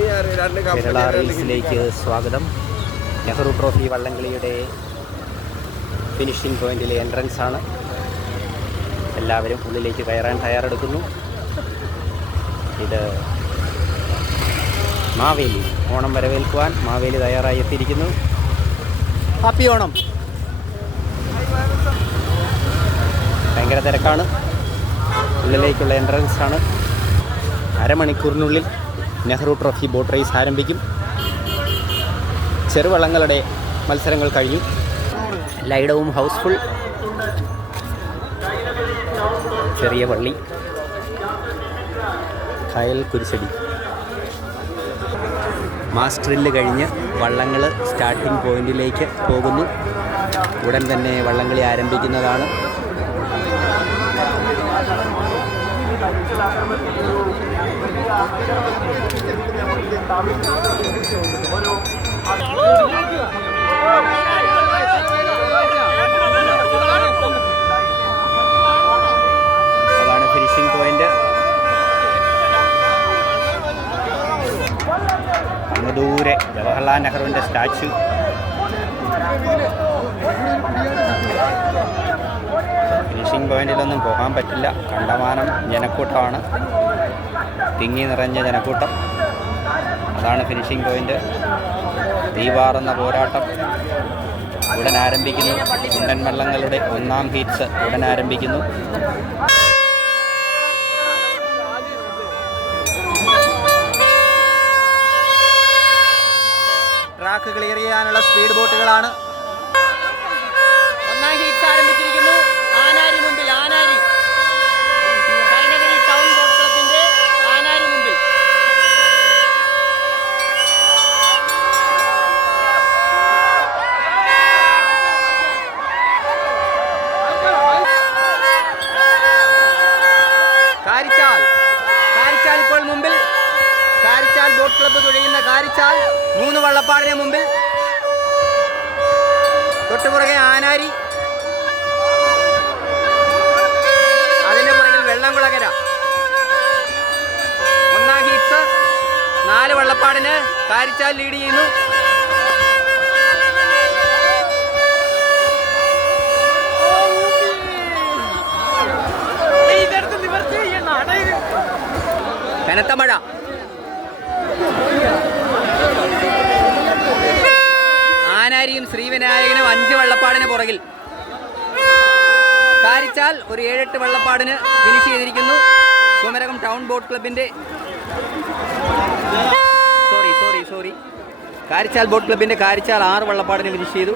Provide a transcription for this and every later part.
കേരള റീൽസിലേക്ക് സ്വാഗതം. Nehru trophy വള്ളംകളിയുടെ finishing പോയിന്റിലെ entrance ആണ്. എല്ലാവരും ഉള്ളിലേക്ക് കയറാൻ തയ്യാറെടുക്കുന്നു. ഇത് മാവേലി. ഓണം വരവേൽക്കുവാൻ മാവേലി തയ്യാറായി എത്തിയിരിക്കുന്നു. ഹാപ്പി ഓണം. ഭയങ്കര തിരക്കാണ്. ഉള്ളിലേക്കുള്ള എൻട്രൻസ് ആണ്. അരമണിക്കൂറിനുള്ളിൽ നെഹ്റു ട്രോഫി ബോട്ട് റേസ് ആരംഭിക്കും. ചെറുവള്ളങ്ങളുടെ മത്സരങ്ങൾ കഴിഞ്ഞു. ലൈഡവും ഹൗസ്ഫുൾ. ചെറിയ പള്ളി, കായൽ കുരിശടി. മാസ് ഡ്രില്ല് കഴിഞ്ഞ് വള്ളങ്ങൾ സ്റ്റാർട്ടിംഗ് പോയിന്റിലേക്ക് പോകുന്നു. ഉടൻ തന്നെ വള്ളംകളി ആരംഭിക്കുന്നതാണ്. അതാണ് ഫിനിഷിംഗ് പോയിന്റ്. അങ്ങ് ദൂരെ ജവഹർലാൽ നെഹ്റുവിൻ്റെ സ്റ്റാച്യു. ഫിനിഷിംഗ് പോയിന്റിലൊന്നും പോകാൻ പറ്റില്ല. കണ്ടമാനം ജനക്കൂട്ടമാണ്. തിങ്ങി നിറഞ്ഞ ജനക്കൂട്ടം. അതാണ് ഫിനിഷിംഗ് പോയിന്റ്. തീവാറുന്ന പോരാട്ടം ഉടൻ ആരംഭിക്കുന്നു. ചുണ്ടൻ വള്ളങ്ങളുടെ ഒന്നാം ഹീറ്റ്സ് ഉടൻ ആരംഭിക്കുന്നു. ട്രാക്ക് ക്ലിയർ ചെയ്യാനുള്ള സ്പീഡ് ബോട്ടുകളാണ്. ഒന്നാം ഹീറ്റ്സ് ആരംഭിച്ചിരിക്കുന്നു. ആനാരി മുമ്പിൽ. ആനാരി കൈനഗരി ടൗൺ ബോട്ട് ക്ലബിന്റെ ആനാരി മുമ്പിൽ. കാരിച്ചാൽ ഇപ്പോൾ മുമ്പിൽ. കാരിച്ചാൽ ബോട്ട് ക്ലബ്ബ് തുഴയുന്ന കാരിച്ചാൽ 3 വള്ളപ്പാടിന് മുമ്പിൽ. തൊട്ടുപുറകെ ആനാരി, അതിന്റെ പുറകിൽ വെള്ളംകുളകര. ഒന്നാം ഹീറ്റ്സ് 4 വള്ളപ്പാടിന് കാരിച്ചാൽ ലീഡ് ചെയ്യുന്നു. കനത്ത മഴ. ആനാരിയും ശ്രീവിനായകനും 5 വള്ളപ്പാടിന് പുറകിൽ. കാരിച്ചാൽ ഒരു 7-8 വള്ളപ്പാടിന് ഫിനിഷ് ചെയ്തിരിക്കുന്നു. കുമരകം ടൗൺ ബോട്ട് ക്ലബിൻ്റെ സോറി കാരിച്ചാൽ ബോട്ട് ക്ലബിൻ്റെ കാരിച്ചാൽ 6 വള്ളപ്പാടിന് ഫിനിഷ് ചെയ്തു.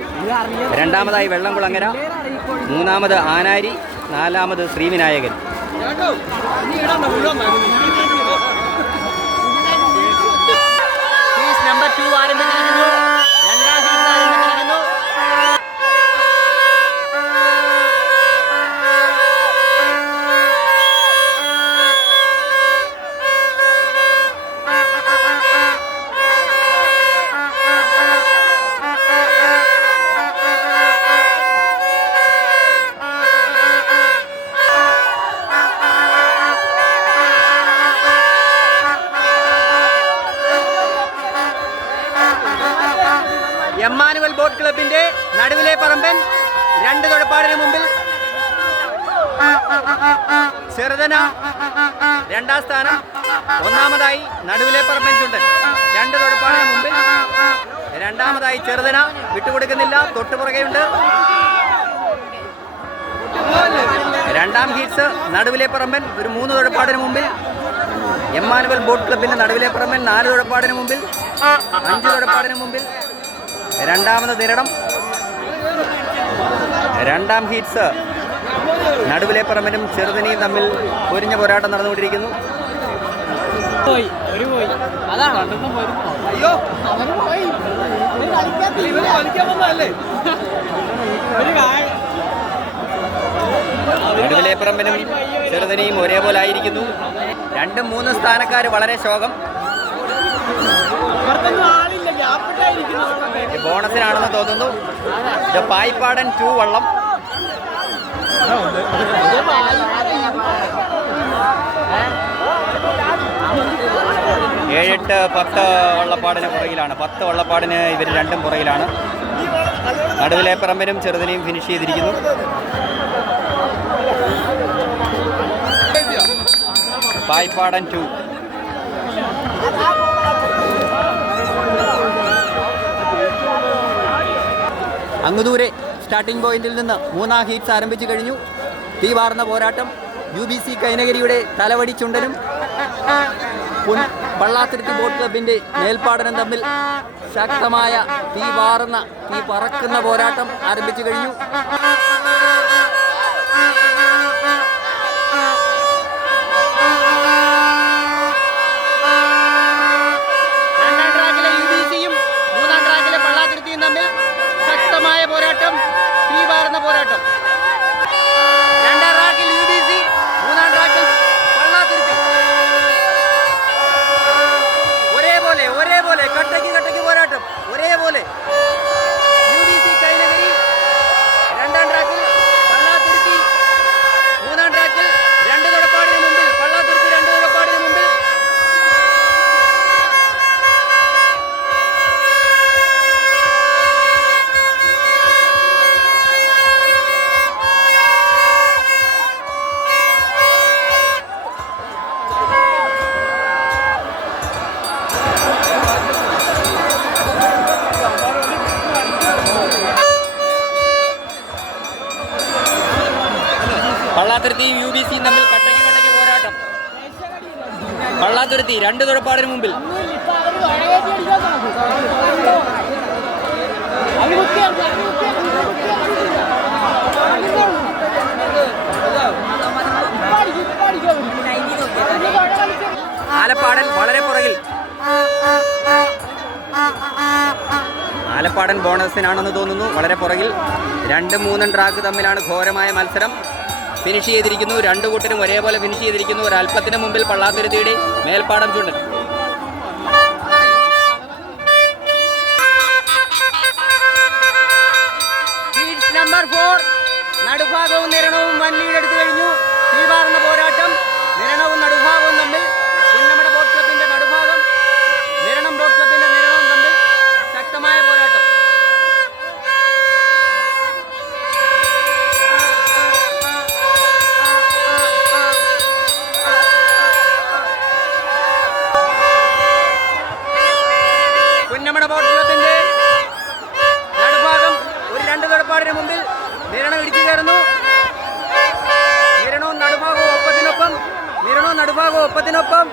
രണ്ടാമതായി വെള്ളംകുളങ്ങര, മൂന്നാമത് ആനാരി, നാലാമത് ശ്രീവിനായകൻ. നമ്പർ 2 ആരംഭിച്ചിരിക്കുന്നു. രണ്ടാം ഹീറ്റ്സ് ആരംഭിച്ചിരിക്കുന്നു. എമ്മാനുവൽ ബോട്ട് ക്ലബിന്റെ നടുവിലെ പറമ്പൻ 2 തുഴപ്പാടിന് മുമ്പിൽ. ചെറുതന 2ാം സ്ഥാനം. ഒന്നാമതായി നടുവിലെ പറമ്പൻ ചുണ്ടൻ 2 തുഴപ്പാടിന് മുമ്പിൽ. രണ്ടാമതായി ചെറുതന വിട്ടുകൊടുക്കുന്നില്ല. തൊട്ടുപുറകെയുണ്ട്. രണ്ടാം ഹീറ്റ്സ് നടുവിലെ പറമ്പൻ ഒരു 3 തുഴപ്പാടിന് മുമ്പിൽ. എമ്മാനുവൽ ബോട്ട് ക്ലബിന്റെ നടുവിലെ പറമ്പൻ 4 തുഴപ്പാടിന് മുമ്പിൽ. 5 തുഴപ്പാടിന് മുമ്പിൽ. രണ്ടാമത് നിരണം. രണ്ടാം ഹീറ്റ്സ് നടുവിലെ പറമ്പനും ചെറുതനയും തമ്മിൽ പൊരിഞ്ഞ പോരാട്ടം നടന്നുകൊണ്ടിരിക്കുന്നു. നടുവിലെ പറമ്പനും ചെറുതനയും ഒരേപോലെ ആയിരിക്കുന്നു. 2, 3 സ്ഥാനക്കാർ വളരെ ശോകം. ബോണസിനാണെന്ന് തോന്നുന്നു. പായിപ്പാടൻ 2 വള്ളം. 7, 10 വള്ളപ്പാടിന് പുറകിലാണ്. 10 വള്ളപ്പാടിന് ഇവർ രണ്ടും പുറകിലാണ്. നടുവിലെ പറമ്പിനും ചെറുതിനെയും ഫിനിഷ് ചെയ്തിരിക്കുന്നു. പായിപ്പാടൻ 2. അങ്ങുദൂരെ സ്റ്റാർട്ടിംഗ് പോയിന്റിൽ നിന്ന് 3ാം ഹീറ്റ്സ് ആരംഭിച്ചു കഴിഞ്ഞു. തീവാർന്ന പോരാട്ടം. UBC കൈനകരിയുടെ തലവടി ചുണ്ടനും പള്ളാത്തുരുത്തി ബോട്ട് ക്ലബിൻ്റെ മേൽപ്പാടനും തമ്മിൽ ശക്തമായ തീ പറക്കുന്ന പോരാട്ടം ആരംഭിച്ചു കഴിഞ്ഞു. രണ്ടാം ട്രാക്കിലെ UBCയും 3ാം ട്രാക്കിലെ പള്ളാത്തുരുത്തിയും തമ്മിൽ ശക്തമായ പോരാട്ടം, തീ പാറുന്ന പോരാട്ടം. രണ്ടാം ട്രാക്കിൽ UBC, 3ാം ട്രാക്കിൽ പള്ളാത്തുരുത്തി. ഒരേപോലെ കട്ടയ്ക്ക് പോരാട്ടം. ഒരേപോലെ UBC കൈനഗരി 2ാം ട്രാക്കിൽ, പള്ളാത്തുരുത്തി 3ാം ട്രാക്കിൽ. 2 തുഴപ്പാടിന് മുമ്പിൽ പള്ളാത്തുരുത്തി, 2 തുഴപ്പാടിന് മുമ്പിൽ. പള്ളാത്തുരുത്തി UBC തമ്മിൽ കട്ടയ്ക്ക് പോരാട്ടം. പള്ളാത്തുരുത്തി 2 തുഴപ്പാടിന് മുമ്പിൽ. ആലപ്പാടൻ വളരെ പുറകിൽ. ആലപ്പാടൻ ബോണസിനാണെന്ന് തോന്നുന്നു. വളരെ പുറകിൽ. 2, 3 ട്രാക്ക് തമ്മിലാണ് ഘോരമായ മത്സരം. ഫിനിഷ് ചെയ്തിരിക്കുന്നു. 2 കൂട്ടരും ഒരേപോലെ ഫിനിഷ് ചെയ്തിരിക്കുന്നു. ഒരു അല്പത്തിന് മുമ്പിൽ പള്ളാത്തുരുത്തിയുടെ മേൽപ്പാടം ചുണ്ടൻ. നമ്പർ 4 നടുഭാഗവും നിരണവും വൻ ലീഡെടുത്തു കഴിഞ്ഞു. തീവാർന്ന പോരാട്ടം. നിരണവും നടുഭാഗവും തമ്മിൽ. പുന്നമട ബോട്ട് ക്ലബിന്റെ നടുഭാഗം നിരണം ബോട്ട് ക്ലബിന്റെ നിരണവും തമ്മിൽ ശക്തമായ പോരാട്ടം. പുന്നമട ബോട്ട് ക്ലബിന്റെ നടുഭാഗം ഒരു 2 തുഴപ്പാടിന് മുമ്പിൽ. നിരണം ഇടിച്ചു കയറുന്നു. നിരണവും നടുഭാഗവും ഒപ്പത്തിനൊപ്പം. നിരണവും നടുഭാഗവും ഒപ്പത്തിനൊപ്പം.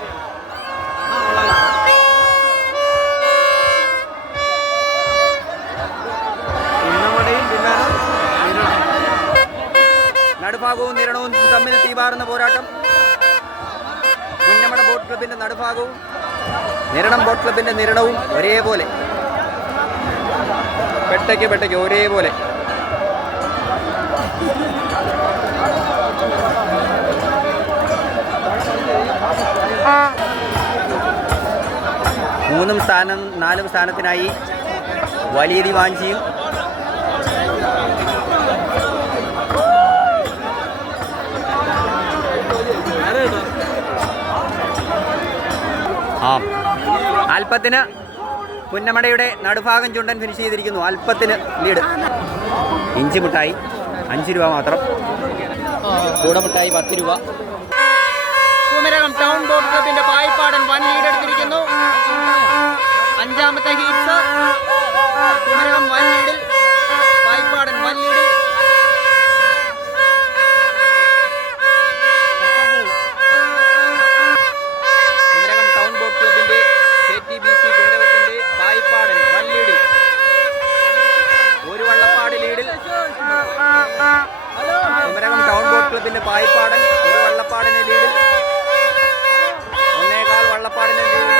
നടുഭാഗവും നിരണവും തമ്മിൽ തീപാറുന്ന പോരാട്ടം. പുന്നമട ബോട്ട് ക്ലബിന്റെ നടുഭാഗവും നിരണം ബോട്ട് ക്ലബിന്റെ നിരണവും ഒരേപോലെ പെട്ടയ്ക്ക് ഒരേപോലെ. മൂന്നും 4 സ്ഥാനത്തിനായി വലിയ ദിവാഞ്ചിയും അല്പത്തിന് പുന്നമടയുടെ നടുഭാഗം ചുണ്ടൻ ഫിനിഷ് ചെയ്തിരിക്കുന്നു. അല്പത്തിന് ലീഡ്. ഇഞ്ചി മിഠായി 5 രൂപ മാത്രം. കൂടമിഠായി 10 രൂപ. കുമരകം ടൗൺ ബോട്ട് ക്ലബിന്റെ പായിപ്പാടൻ വൻ ലീഡ് എടുത്തിരിക്കുന്നു. 5ാമത്തെ ഹീറ്റ്സ്. കുമരകം വൻ ലീഡിൽ, പായിപ്പാടൻ വൻ ലീഡിൽ. കുമരകം ടൗൺ ബോട്ട് ക്ലബിന്റെ KTBC കുമരകത്തിന്റെ പായിപ്പാടൻ വൻ ലീഡിൽ. ഒരു വള്ളപ്പാട് ലീഡിൽ. കുമരകം ടൗൺ ബോട്ട് ക്ലബിന്റെ പായിപ്പാടൻ ഒരു വള്ളപ്പാടിന് ലീഡിൽ. 1.25 വള്ളപ്പാടിന് ലീഡിൽ.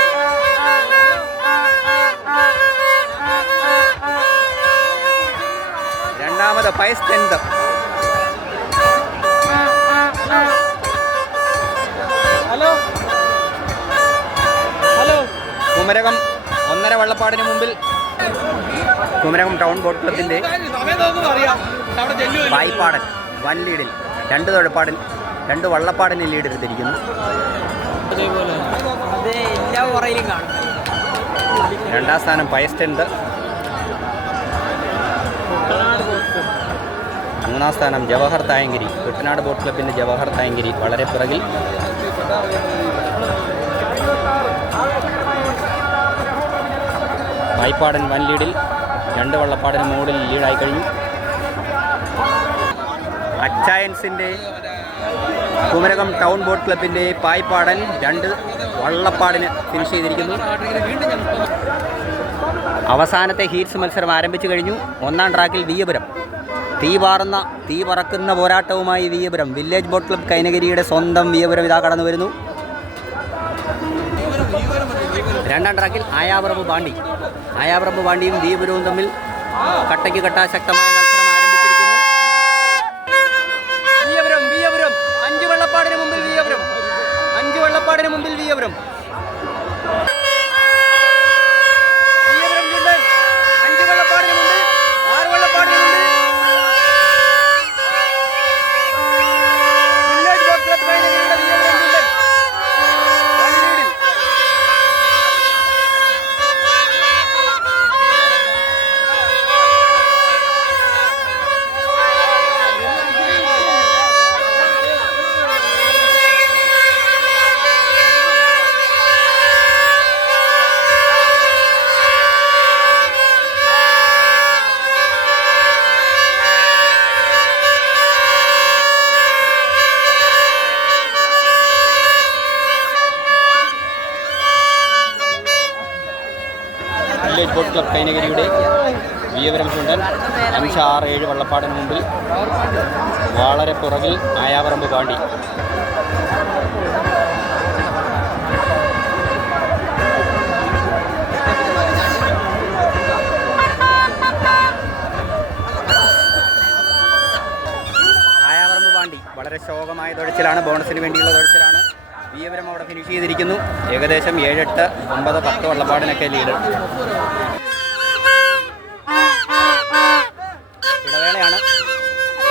രണ്ടാമത് പയസ് 10th. കുമരകം 1.5 വള്ളപ്പാടിന് മുമ്പിൽ. കുമരകം ടൗൺ ബോട്ട് ക്ലബിന്റെ പായിപ്പാടൻ വൻ ലീഡിൽ. 2 തുഴപ്പാടിന് 2 വള്ളപ്പാടിന് ലീഡ് എടുത്തിരിക്കുന്നു. രണ്ടാം സ്ഥാനം പയസ്റ്റൻഡ്. മൂന്നാം സ്ഥാനം ജവഹർ തായങ്കിരി, കുട്ടനാട് ബോട്ട് ക്ലബിൻ്റെ ജവഹർ തായങ്കിരി വളരെ പിറകിൽ. പായിപ്പാടൻ വൻ ലീഡിൽ, 2 വള്ളപ്പാടിന് മോഡിൽ ലീഡായി കഴിഞ്ഞു. അച്ചായൻസിൻ്റെ കുമരകം ടൗൺ ബോട്ട് ക്ലബിൻ്റെ പായിപ്പാടൻ 2 വള്ളപ്പാടിന് ഫിനിഷ് ചെയ്തിരിക്കുന്നു. അവസാനത്തെ ഹീറ്റ്സ് മത്സരം ആരംഭിച്ചു കഴിഞ്ഞു. 1-ാം ട്രാക്കിൽ വിയ്യപുരം തീ പറക്കുന്ന പോരാട്ടവുമായി വിയ്യപുരം. വില്ലേജ് ബോട്ട് ക്ലബ് കൈനഗിരിയുടെ സ്വന്തം വിയ്യപുരം ഇതാ കടന്നു വരുന്നു. 2-ാം ട്രാക്കിൽ ആയാവറമ്പ് പാണ്ടിയും വിയ്യപുരവും തമ്മിൽ കട്ടയ്ക്ക് കട്ട ശക്തമായ മത്സരം ആരംഭിച്ചിരിക്കുന്നു. വിയ്യപുരം 5 വള്ളപ്പാടിന് മുമ്പിൽ വിയ്യപുരം. 5 വള്ളപ്പാടിന് മുമ്പിൽ വിയ്യപുരം. വില്ലേജ് ബോട്ട് ക്ലബ് കൈനഗിരിയുടെ വിയ്യപുരം ചുണ്ടൻ 5, 6, 7 വള്ളപ്പാടിന് മുമ്പിൽ. വളരെ പുറകിൽ ആയാവറമ്പ് പാണ്ടി. ആയാവറമ്പ് പാണ്ടി വളരെ ശോകമായ തുഴച്ചിലാണ്, ബോണസിന് വേണ്ടിയുള്ള തുഴച്ചിലാണ്. വിയ്യപുരം അവിടെ ഫിനിഷ് ചെയ്തിരിക്കുന്നു. ഏകദേശം 7, 8, 9, 10 വള്ളപ്പാടിനൊക്കെ ലീഡ്. ഇടവേളയാണ്.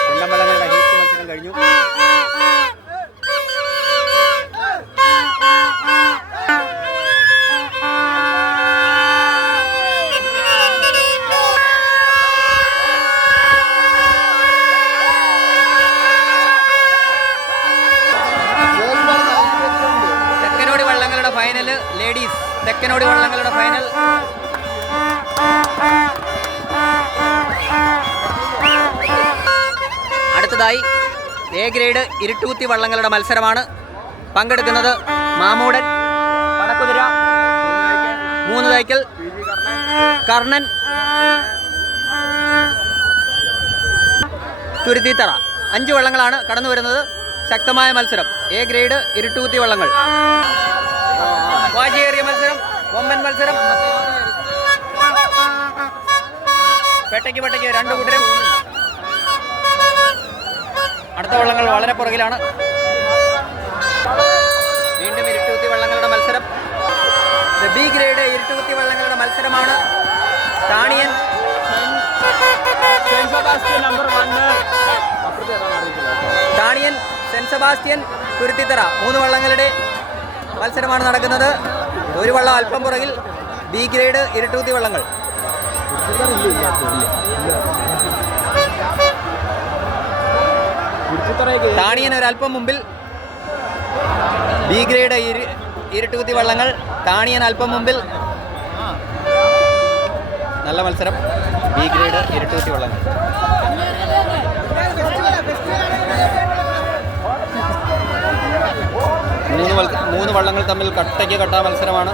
കൊണ്ടമ്പലങ്ങളുടെ ഹീറ്റ് മത്സരം കഴിഞ്ഞു. ഫൈനൽ ലേഡീസ് തെക്കനോടി വള്ളങ്ങളുടെ ഫൈനൽ. അടുത്തതായി എ ഗ്രേഡ് ഇരുട്ടൂത്തി വള്ളങ്ങളുടെ മത്സരമാണ്. പങ്കെടുക്കുന്നത് മാമൂടൻ, പടക്കുതിര, 3 തൈക്കൽ, കർണൻ, തുരുത്തിത്തറ. 5 വള്ളങ്ങളാണ് കടന്നു വരുന്നത്. ശക്തമായ മത്സരം. എ ഗ്രേഡ് ഇരുട്ടൂത്തി വള്ളങ്ങൾ. വാശിയേറിയ മത്സരം, വമ്പൻ മത്സരം. പെട്ടയ്ക്ക് 2 കൂട്ടരും. അടുത്ത വള്ളങ്ങൾ വളരെ പുറകിലാണ്. വീണ്ടും ഇരുട്ടൂത്തി വള്ളങ്ങളുടെ മത്സരം. ബി ഗ്രേഡ് ഇരുട്ടൂത്തി വള്ളങ്ങളുടെ മത്സരമാണ്. താണിയൻ, സെന്റ് സെബാസ്റ്റ്യൻ, തുരുത്തിത്തറ 3 വള്ളങ്ങളുടെ മത്സരമാണ് നടക്കുന്നത്. 1 വള്ളം അല്പം പുറകിൽ. ബി ഗ്രേഡ് ഇരുട്ടൂത്തി വള്ളങ്ങൾ. താണിയൻ ഒരല്പം മുമ്പിൽ. ബി ഗ്രേഡ് ഇരുട്ടൂത്തി വള്ളങ്ങൾ. താണിയൻ അല്പം മുമ്പിൽ. നല്ല മത്സരം. ബി ഗ്രേഡ് ഇരുട്ടൂത്തി വള്ളങ്ങൾ. മൂന്ന് വള്ളങ്ങൾ തമ്മിൽ കട്ടയ്ക്ക് കട്ട മത്സരമാണ്.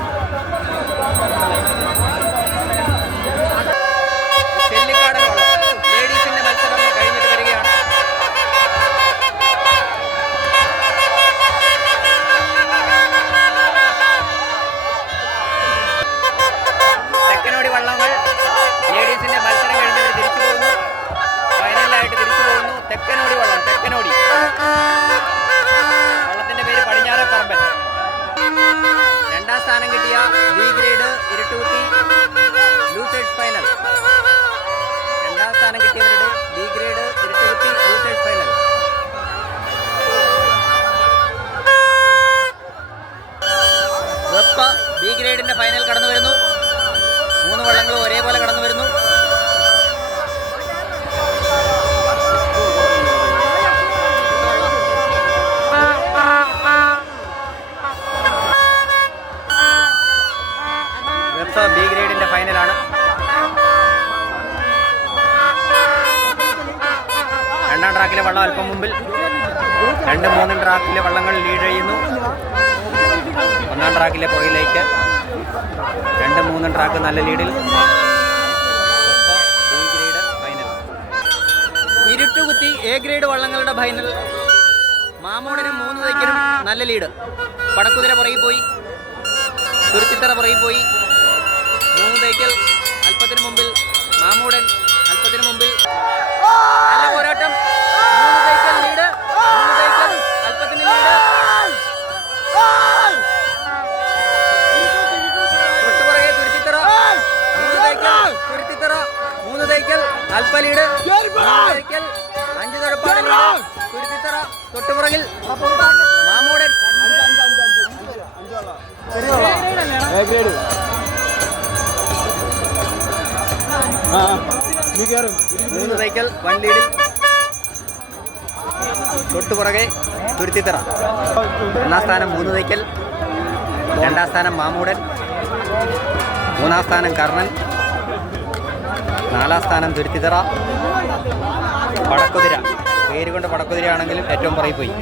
ചെല്ലിക്കാടൻ വള്ളം ലേഡീസിന്റെ മത്സരം കഴിഞ്ഞിട്ട് വരികയാണ്. തെക്കനോടി വള്ളങ്ങൾ ലേഡീസിന്റെ മത്സരം കഴിഞ്ഞവർ തിരിച്ചു പോകുന്നു. ഫൈനലായിട്ട് തിരിച്ചു പോകുന്നു. തെക്കനോടി വള്ളം. വള്ളത്തിന്റെ പേര് പടിഞ്ഞാറേപ്പറമ്പൻ. 2ാം സ്ഥാനം കിട്ടിയ ബി ഗ്രേഡ് ഇരുട്ടൂത്തി ലൂസേഴ്സ് ഫൈനൽ. 2ാം സ്ഥാനം കിട്ടിയവരുടെ ബി ഗ്രേഡ് ഇരുട്ടൂത്തി ലൂസേഴ്സ് ഫൈനൽ. അടുത്ത ബി ഗ്രേഡിന്റെ ഫൈനലാണ്. രണ്ടാം ട്രാക്കിലെ വള്ളം അല്പം മുമ്പിൽ, 2-3 ട്രാക്കിലെ വള്ളങ്ങൾ ലീഡ് ചെയ്യുന്നു. ഒന്നാം ട്രാക്കിലെ പുറകിലേക്ക് 2-3 ട്രാക്ക് നല്ല ലീഡിൽ. B grade final. ഇരുട്ടുകുത്തി എ ഗ്രേഡ് വള്ളങ്ങളുടെ ഫൈനൽ. മാമൂടനും 3 തൈക്കനും നല്ല ലീഡ്. പടക്കുതിര പുറകിൽ പോയി, തുരുത്തിത്തറ പുറകിൽ പോയി. 3 തൈക്കൽ അല്പത്തിന് മുമ്പിൽ, മാമൂടൻ അല്പത്തിന് മുമ്പിൽ. നല്ല പോരാട്ടം. 3 തൈക്കൽ ലീഡ്, 3 തൈക്കൽ അല്പത്തിന് ലീഡ്. തൊട്ടുപുറകെ തുരുത്തിത്തറ, 3 തൈക്കൽ തുരുത്തിത്തറ, 3 തൈക്കൽ അല്പ ലീഡ്, 3 തൈക്കൽ 5 തൊടപ്പാട് ലീഡ്. തുരുത്തിത്തറ തൊട്ടുപുറകിൽ, മാമൂടൻ 3 തൈക്കൽ 1 ലീഡിൽ. തൊട്ടുപുറകെ തുരുത്തിത്തറ. 1-ാം സ്ഥാനം 3 തൈക്കൽ, 2-ാം സ്ഥാനം മാമൂടൻ, 3-ാം സ്ഥാനം കർണൻ, 4-ാം സ്ഥാനം തുരുത്തിത്തറ. പടക്കുതിര, പേരുകൊണ്ട് പടക്കുതിരയാണെങ്കിലും ഏറ്റവും പുറകിൽ പോയി.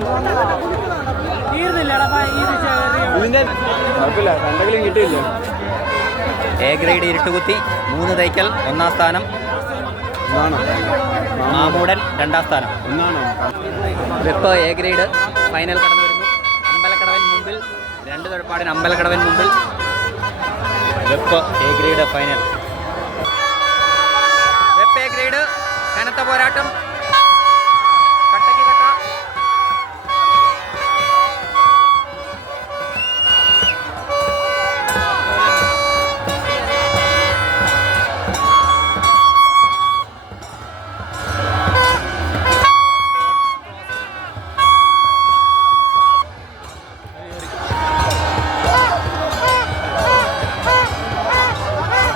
എ ഗ്രേഡ് ഇരുട്ടുകുത്തി 3 തൈക്കൽ 1-ാം സ്ഥാനം, മാമൂടൻ 2-ാം സ്ഥാനം. വെപ്പ് എ ഗ്രേഡ് ഫൈനൽ കടന്നു വരുന്നു. അമ്പലക്കടവൻ മുമ്പിൽ, 2 തൊഴപ്പാടിന് അമ്പലക്കടവൻ മുമ്പിൽ. വെപ്പ് എ ഗ്രേഡ് ഫൈനൽ. വെപ്പ് എ ഗ്രേഡ് കനത്ത പോരാട്ടം. കട്ടയ്ക്ക് കട്ട.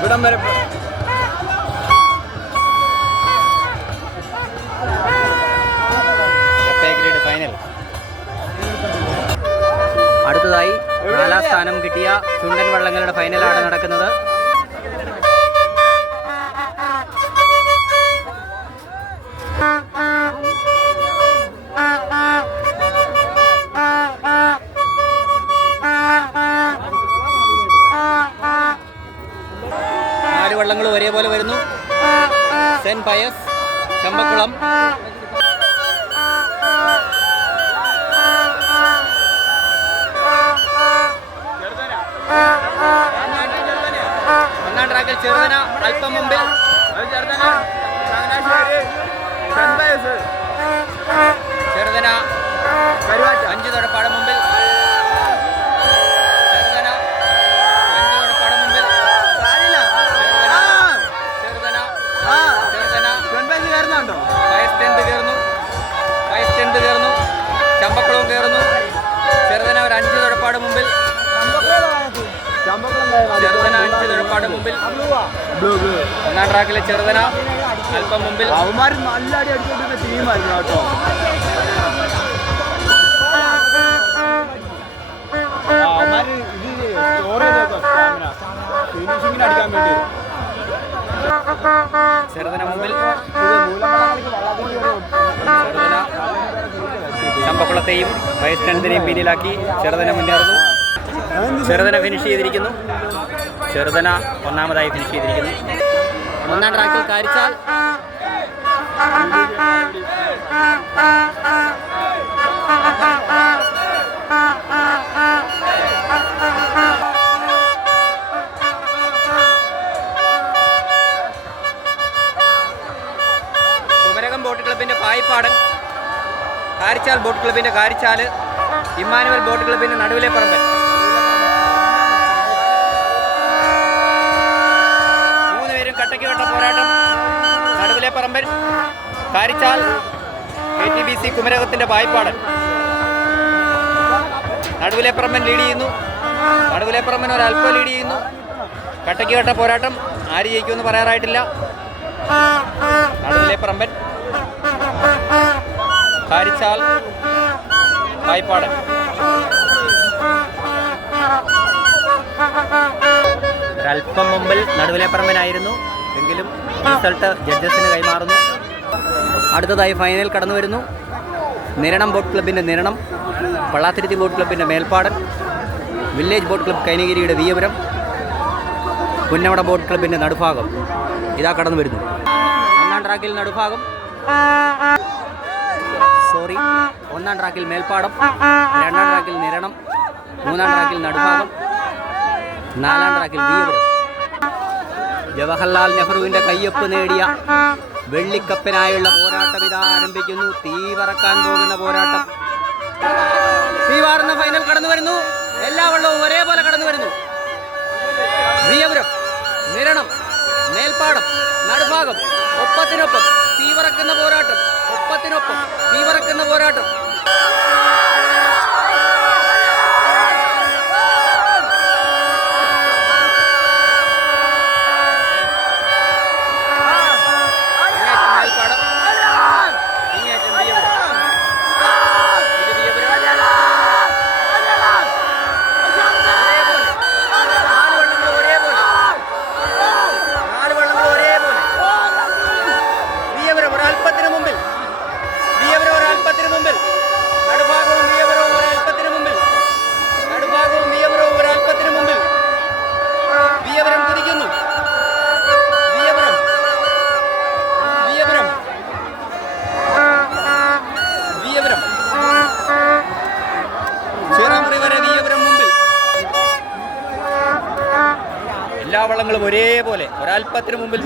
ഇവിടം വരെ ഗ്രേഡ് ഫൈനൽ. അടുത്തതായി 4-ാം സ്ഥാനം കിട്ടിയ ചുണ്ടൻ വള്ളങ്ങളുടെ ഫൈനലാണ് നടക്കുന്നത്. വള്ളങ്ങൾ ഒരേപോലെ വരുന്നു. സെന്റ് പയസ്, ചമ്പക്കുളം, ഒന്നാം ട്രാക്കിൽ ചെറുതന അല്പം മുമ്പിൽ, ചെറുതന 5 തൊടപ്പാട് മുമ്പിൽ, കയറുന്നു. ചമ്പക്കുളവും കയറുന്നു. ചെറുതന ഒരു 5 തൊഴപ്പാട് മുമ്പിൽ, ചെറുതന 5 തൊഴപ്പാട് മുമ്പിൽ. 1-ാം ട്രാക്കിലെ ചെറുതന അല്പം മുമ്പിൽ. അവന്മാർ നല്ല അടി അടിച്ചുകൊണ്ടിരുന്ന ടീമായിരുന്നു കേട്ടോ. അവന്മാര് ഇത് സ്റ്റോർ ചെയ്തേക്കോ ഫിനിഷിങ്ങിന് അടിക്കാൻ വേണ്ടി. ചെറുതന മുമ്പിൽ, ചെറുതന ചമ്പക്കുളത്തെയും വൈസ് ടെൻത്തിനെയും പിന്നിലാക്കി ചെറുതന മുന്നേറുന്നു. ചെറുതന ഫിനിഷ് ചെയ്തിരിക്കുന്നു. ചെറുതന 1-ാമതായി ഫിനിഷ് ചെയ്തിരിക്കുന്നു. 1-ാം ട്രാക്കിൽ കാരിച്ചാൽ, കുമരകം ബോട്ട് ക്ലബിന്റെ പായിപ്പാടൻ, കാരിച്ചാൽ ബോട്ട് ക്ലബിന്റെ കാരിച്ചാല്, ഇമ്മാനുവൽ ബോട്ട് ക്ലബിന്റെ നടുവിലെ പറമ്പൻ. 3 പേരും കട്ടയ്ക്ക് കട്ട പോരാട്ടം. നടുവിലെ പറമ്പൻ, കാരിച്ചാൽ, KTBC കുമരകത്തിന്റെ പായിപ്പാടൻ. നടുവിലെ പറമ്പൻ ലീഡ് ചെയ്യുന്നു. നടുവിലെ പറമ്പൻ ഒരല്പം ലീഡ് ചെയ്യുന്നു. കട്ടയ്ക്ക് കട്ട പോരാട്ടം. ആര് ജയിക്കുമെന്ന് പറയാറായിട്ടില്ല. നടുവിലെ പറമ്പൻ, കാരിച്ചാൽ, പായിപ്പാടൻ. ഒരല്പം മുമ്പിൽ നടുവിലെപ്പറമ്പനായിരുന്നു, എങ്കിലും റിസൾട്ട് ജഡ്ജസിന് കൈമാറുന്നു. അടുത്തതായി ഫൈനൽ കടന്നു വരുന്നു. നിരണം ബോട്ട് ക്ലബിൻ്റെ നിരണം, പള്ളാത്തുരുത്തി ബോട്ട് ക്ലബിൻ്റെ മേൽപ്പാടൻ, വില്ലേജ് ബോട്ട് ക്ലബ് കൈനഗിരിയുടെ വിയപുരം, പുന്നമട ബോട്ട് ക്ലബിൻ്റെ നടുഭാഗം ഇതാ കടന്നു വരുന്നു. ഒന്നാം ട്രാക്കിൽ നടുഭാഗം, ഒന്നാം ട്രാക്കിൽ മേൽപ്പാടം, രണ്ടാം ട്രാക്കിൽ നിരണം, മൂന്നാം ട്രാക്കിൽ നടുഭാഗം, നാലാം ട്രാക്കിൽ വിയപുരം. ജവഹർലാൽ നെഹ്റുവിൻ്റെ കയ്യൊപ്പ് നേടിയ വെള്ളിക്കപ്പിനായുള്ള പോരാട്ടം ഇതാ ആരംഭിക്കുന്നു. തീ പറക്കാൻ പോകുന്ന പോരാട്ടം. തീവാറുന്ന ഫൈനൽ കടന്നു വരുന്നു. എല്ലാ വള്ളവും ഒരേപോലെ കടന്നു വരുന്നു. വിയപുരം, നിരണം, മേൽപ്പാടം, നടുഭാഗം, ഒപ്പത്തിനൊപ്പം തീ പറക്കുന്ന പോരാട്ടം. ഒപ്പത്തിനൊപ്പം തീ പറക്കുന്ന പോരാട്ടം. എല്ലാ വള്ളങ്ങളും ഒരേപോലെ ഒരല്പത്തിന് മുമ്പിൽ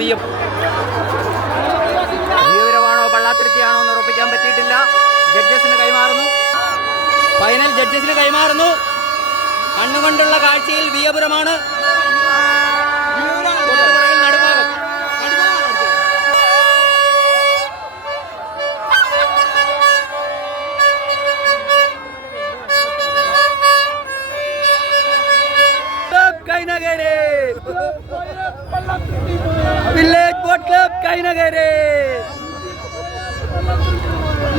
വിയപുരമാണോ പള്ളാത്തുരുത്തിയാണോ എന്ന് ഉറപ്പിക്കാൻ പറ്റിയിട്ടില്ല. ജഡ്ജസിന് കൈമാറുന്നു. ഫൈനൽ ജഡ്ജസിന് കൈമാറുന്നു. കണ്ണുകൊണ്ടുള്ള കാഴ്ചയിൽ വിയപുരമാണ്. Nadubhagam Kainakary village boat club Kainakary.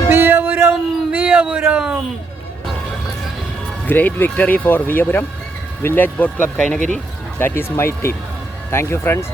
Viyapuram, Viyapuram. Great victory for Viyapuram Village Boat Club Kainagiri. That is my team. Thank you friends.